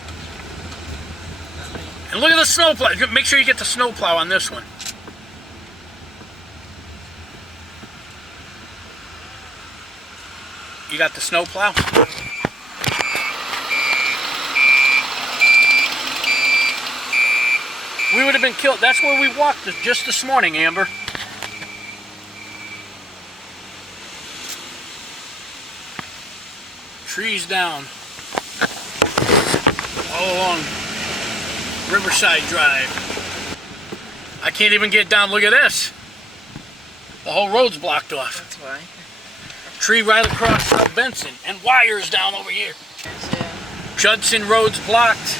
And look at the snowplow. Make sure you get the snowplow on this one. You got the snowplow? We would have been killed. That's where we walked just this morning, Amber. Trees down. All along Riverside Drive. I can't even get down. Look at this. The whole road's blocked off. That's why. Tree right across South Benson. And wires down over here. Yeah. Judson Road's blocked.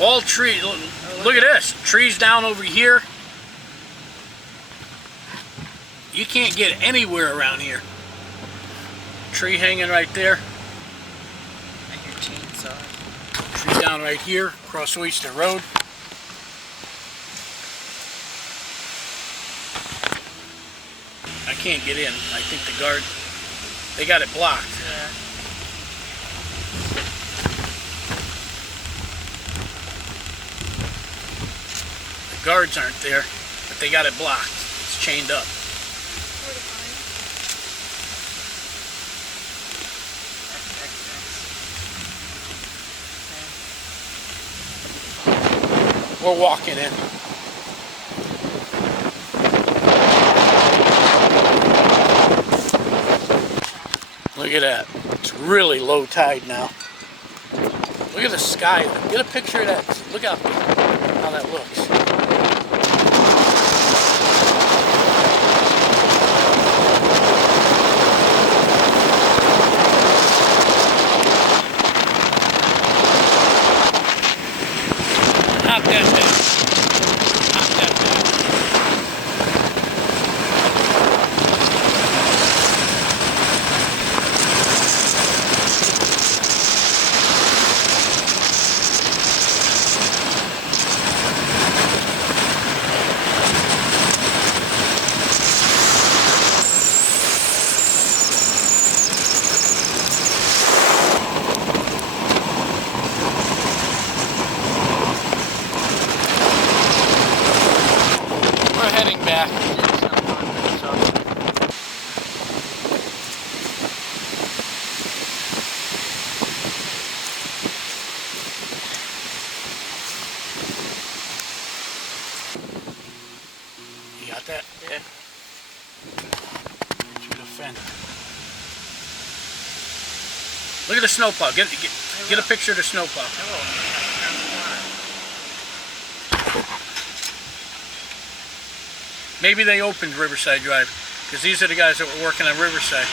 All trees. Look at this. Trees down over here. You can't get anywhere around here. Tree hanging right there. I hear chainsaw. Tree down right here, across Oyster Road. I can't get in. I think the guard, they got it blocked. Yeah. The guards aren't there, but they got it blocked. It's chained up. We're walking in. Look at that. It's really low tide now. Look at the sky. Get a picture of that. Look out there, how that looks. Not that bad. Not that bad. We're heading back. You got that? Yeah. Through the fence. Look at the snowplow. Get a picture of the snowplow. Maybe they opened Riverside Drive, because these are the guys that were working on Riverside.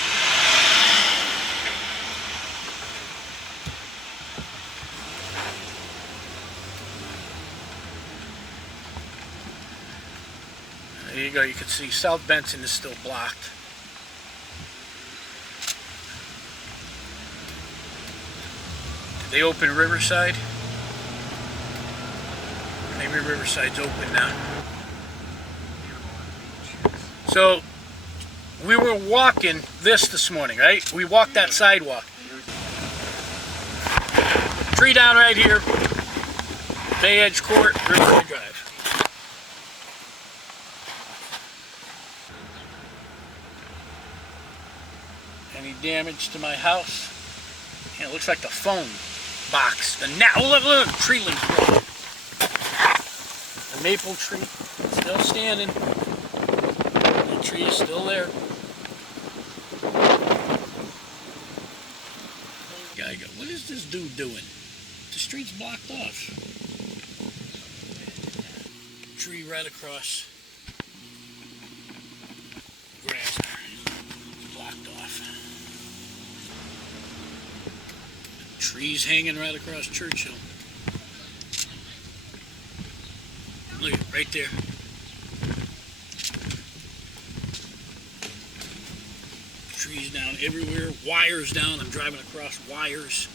There you go. You can see South Benson is still blocked. Did they open Riverside? Maybe Riverside's open now. So, we were walking this morning, right? We walked that sidewalk. Tree down right here. Bay Edge Court, Riverside Drive. Any damage to my house? Yeah, it looks like the phone box. The now look, tree limbs. The maple tree still standing. The tree is still there. Guy go, what is this dude doing? The street's blocked off. Tree right across. Grass blocked off. Trees hanging right across Churchill. Look at it, right there. Trees down everywhere, wires down. I'm driving across wires.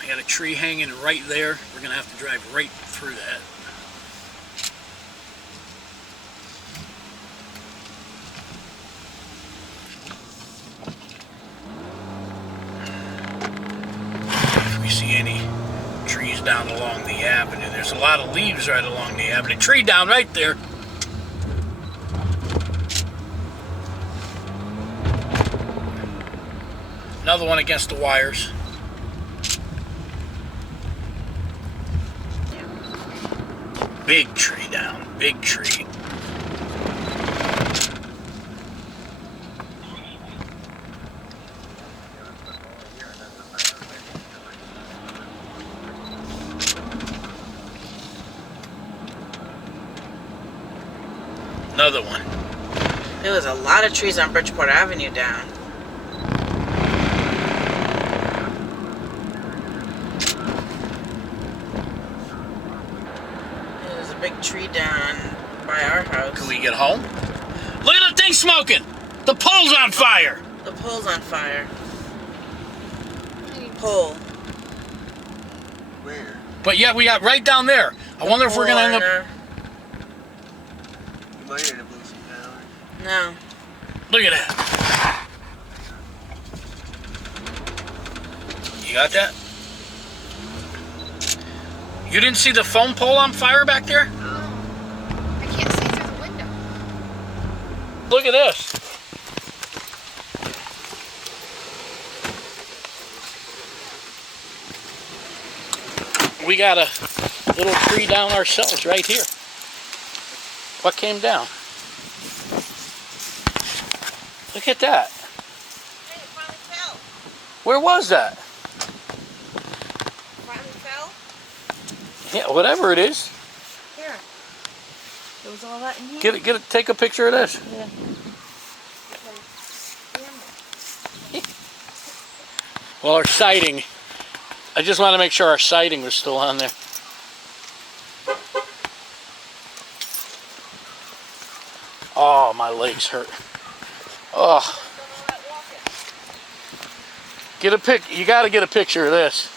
I got a tree hanging right there. We're gonna have to drive right through that. If we see any trees down along the avenue, there's a lot of leaves right along the avenue. Tree down right there. Another one against the wires. Big tree down, big tree. Another one. There was a lot of trees on Bridgeport Avenue down. There's a big tree down by our house. Can we get home? Look at the thing smoking! The pole's on fire! The pole's on fire. Pole. Where? But yeah, we got right down there. I wonder if we're gonna end up... You might end up losing power. No. Look at that. You got that? You didn't see the phone pole on fire back there? I can't see through the window. Look at this. We got a little tree down ourselves right here. What came down? Look at that. Hey, it finally fell. Where was that? Finally fell. Yeah, whatever it is. Here. There was all that in here. Get it, take a picture of this. Yeah. Well, our siding, I just want to make sure our siding was still on there. Oh, my legs hurt. Oh. Get a pic. You got to get a picture of this.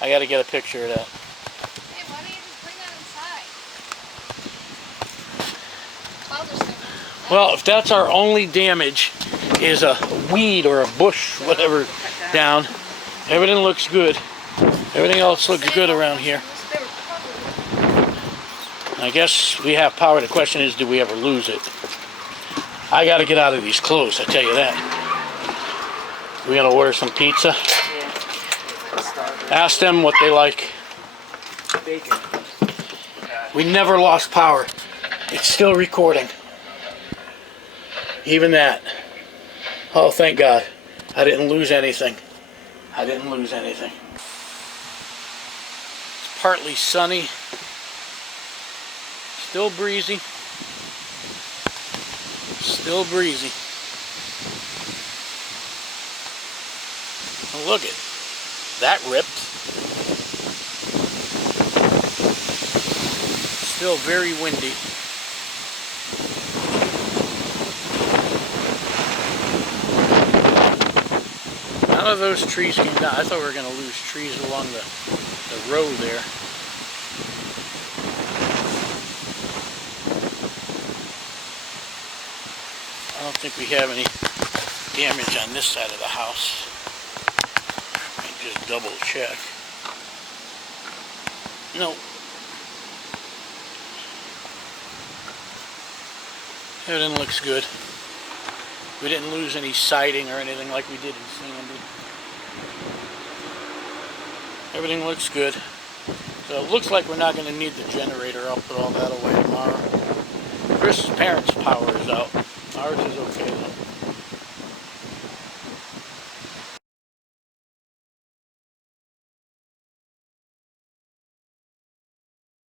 I got to get a picture of that. Hey, why don't you just bring that inside? Clouds are so Well, if that's our only damage, is a weed or a bush, whatever, down, everything looks good. Everything else looks good around here. I guess we have power. The question is, do we ever lose it? I got to get out of these clothes, I tell you that. We're going to order some pizza. Ask them what they like. Bacon. We never lost power. It's still recording. Even that. Oh, thank God. I didn't lose anything. I didn't lose anything. It's partly sunny. Still breezy. Still breezy. Oh, look it. That ripped. Still very windy. None of those trees came down. I thought we were going to lose trees along the road there. I don't think we have any damage on this side of the house. Let me just double check. No. Everything looks good. We didn't lose any siding or anything like we did in Sandy. Everything looks good. So it looks like we're not going to need the generator. I'll put all that away tomorrow. Chris's parents' power is out. Ours is okay though.